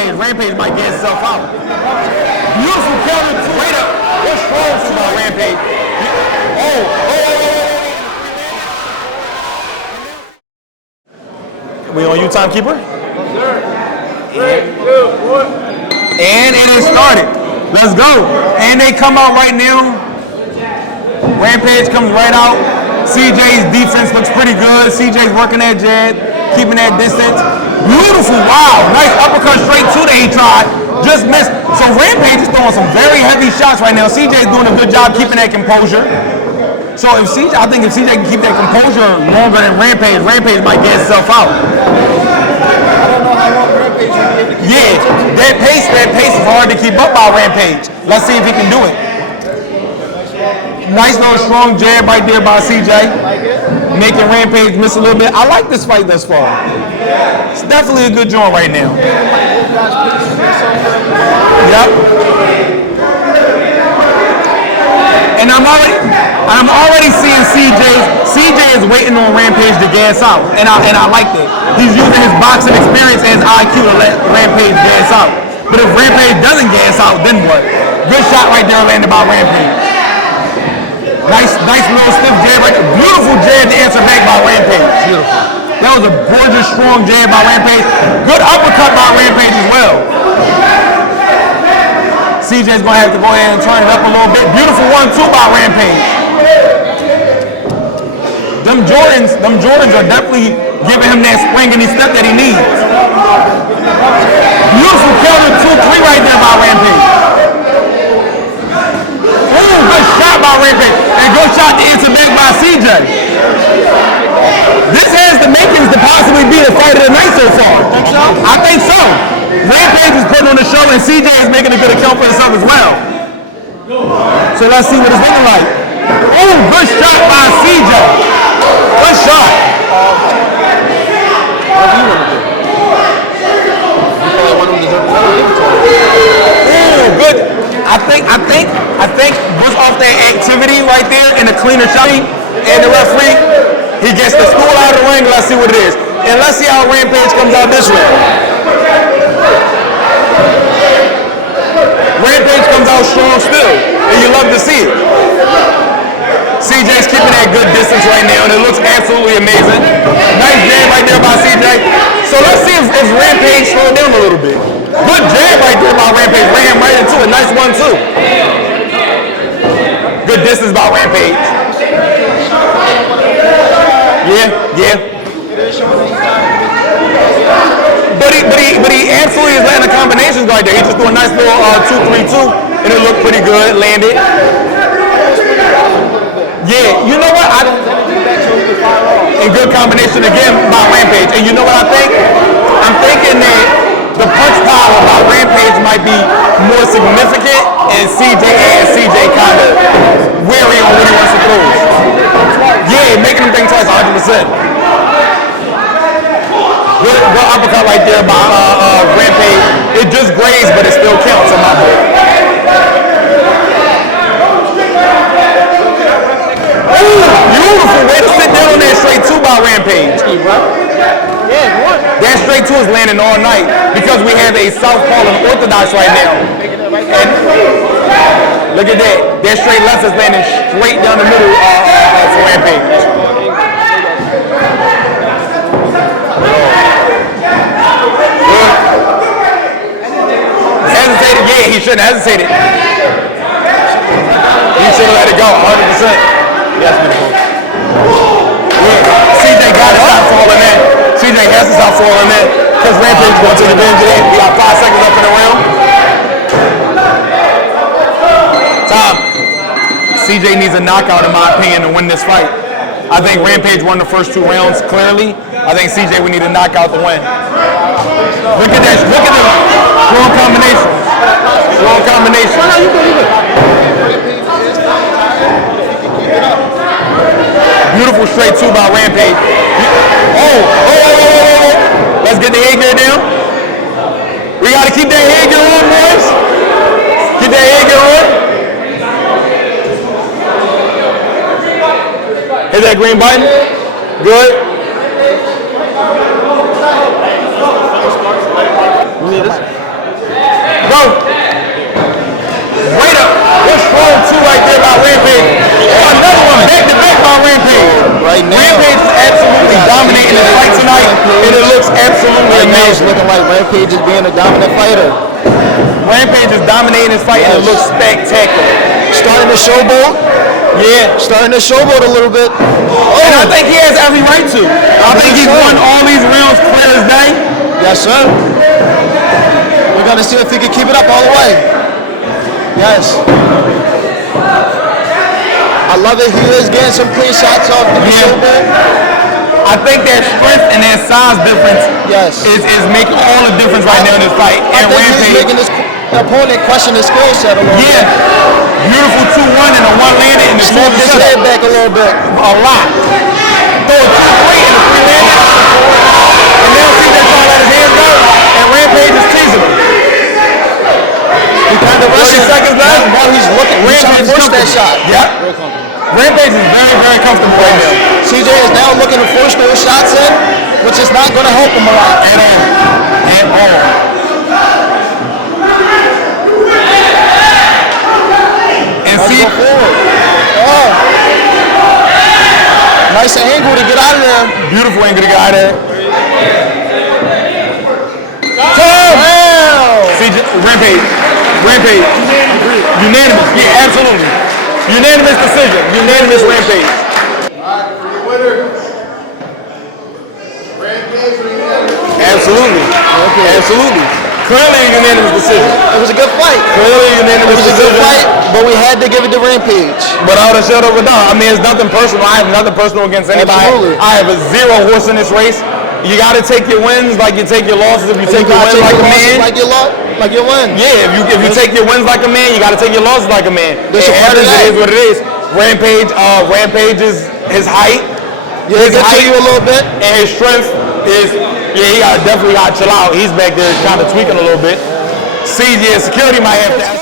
Rampage. Rampage might get himself out. Beautiful counter. Straight up. What's strong about Rampage? We on you, timekeeper? And it is started. Let's go. And they come out right now. Rampage comes right out. CJ's defense looks pretty good. CJ's working that jab, keeping that distance. Beautiful. Wow. Nice uppercut straight to the A-Trod. Just missed. So Rampage is throwing some very heavy shots right now. CJ's doing a good job keeping that composure. So I think if CJ can keep that composure longer than Rampage, Rampage might get himself out. I don't know how long Rampage will be able to keep that pace is hard to keep up by Rampage. Let's see if he can do it. Nice little strong jab right there by CJ. Making Rampage miss a little bit. I like this fight thus far. It's definitely a good joint right now. Yep. And I'm already seeing CJ is waiting on Rampage to gas out. And I like that. He's using his boxing experience as IQ to let Rampage gas out. But if Rampage doesn't gas out, then what? Good shot right there landed by Rampage. Nice little stiff jab right there. Beautiful jab to answer back by Rampage. Beautiful. That was a gorgeous, strong jab by Rampage. Good uppercut by Rampage as well. CJ's gonna have to go ahead and turn it up a little bit. Beautiful 1-2 by Rampage. Them Jordans are definitely giving him that spring and step that he needs. Beautiful counter 2-3 right there by Rampage. Ooh, good shot by Rampage. And good shot to answer back by CJ. This has the makings to possibly be the fight of the night so far. I think so. Rampage is putting on the show and CJ is making a good account for himself as well. So let's see what it's looking like. Ooh, good shot by CJ. Good shot. What do you want to do? You probably want him to deserve another inventory. Ooh, good. I think just off that activity right there and the cleaner shot and the referee, he gets the stool out of the ring. Let's see what it is. And let's see how Rampage comes out this way. Rampage comes out strong still, and you love to see it. CJ's keeping that good distance right now, and it looks absolutely amazing. Nice jab right there by CJ. So let's see if Rampage slowed down a little bit. Good jab right there by Rampage. Ran right into it. Nice 1-2. Good distance by Rampage. Yeah. But he absolutely is letting the combinations right there. He just doing a nice little 2-3-2, and it looked pretty good. Landed. Yeah, you know what? And good combination again by Rampage. And you know what I think? I'm thinking that the punch power by Rampage might be more significant, and CJ kind of wary on what he wants to throw. Yeah, making him think twice, 100%. Good uppercut right there by Rampage. It just grazed, but it still counts in my book. Ooh, beautiful way to sit down on that straight 2 by Rampage. That straight 2 is landing all night because we have a southpaw and orthodox right now. And look at that. That straight left is landing straight down the middle for Rampage. Hesitated, yeah, he shouldn't have hesitated. He should have let it go, 100%. Yes, beautiful. Yeah, CJ got to stop falling in. CJ has to stop falling in because Rampage is going to take advantage of that. We got 5 seconds left in the round. Tom, CJ needs a knockout, in my opinion, to win this fight. I think Rampage won the first 2 rounds clearly. I think CJ would need a knockout to win. Look at that. Look at the strong combination. Strong combination. No, you believe it. Beautiful straight 2 by Rampage. Oh. Let's get the headgear down. We got to keep that headgear on, boys. Keep that headgear on. Hit that green button. Good. You need this? Rampage is being a dominant fighter. Rampage is dominating his fight, and it looks spectacular. Starting to showboat. Yeah. Starting to showboat a little bit. And I think he has every right to. I think he's won all these rounds clear as day. Yes, sir. We're going to see if he can keep it up all the way. Yes. I love it. He is getting some clean shots off the showboat. I think their strength and their size difference is making all the difference right now in this fight. I think he's making his opponent question his skill set a little bit. Beautiful 2-1 and a 1 landed and the Smoke his head back a little bit. A lot. Throw a 2-3 and a 3 landed. And now CJ trying to let his hands go, and Rampage is teasing him. He kind of rushing. 30 seconds left. While he's looking, he's trying to force that shot. Yep. Rampage is very, very comfortable right now. CJ is now looking to force those shots in, which is not going to help him a lot. At all. And see, oh, nice angle to get out of there. Beautiful angle to get out of there. CJ, Rampage. Unanimous. Yeah, absolutely. Unanimous decision. Unanimous Rampage. Alright, for your winner. Rampage or unanimous? Absolutely. Absolutely. Clearly a unanimous decision. It was a good fight. Clearly a unanimous It was a good decision. fight, but we had to give it to Rampage. Without a shadow of a doubt. I mean, it's nothing personal. I have nothing personal against anybody. Absolutely. I have a 0 horse in this race. You got to take your wins like you take your losses. If you take your wins like a man, like you win. yeah. If you take your wins like a man, you got to take your losses like a man. This It is is what it is. Rampage is his height. Yeah, His he height you a little bit. and his strength is, he definitely got to chill out. He's back there kind of tweaking a little bit. CJ, security might have to.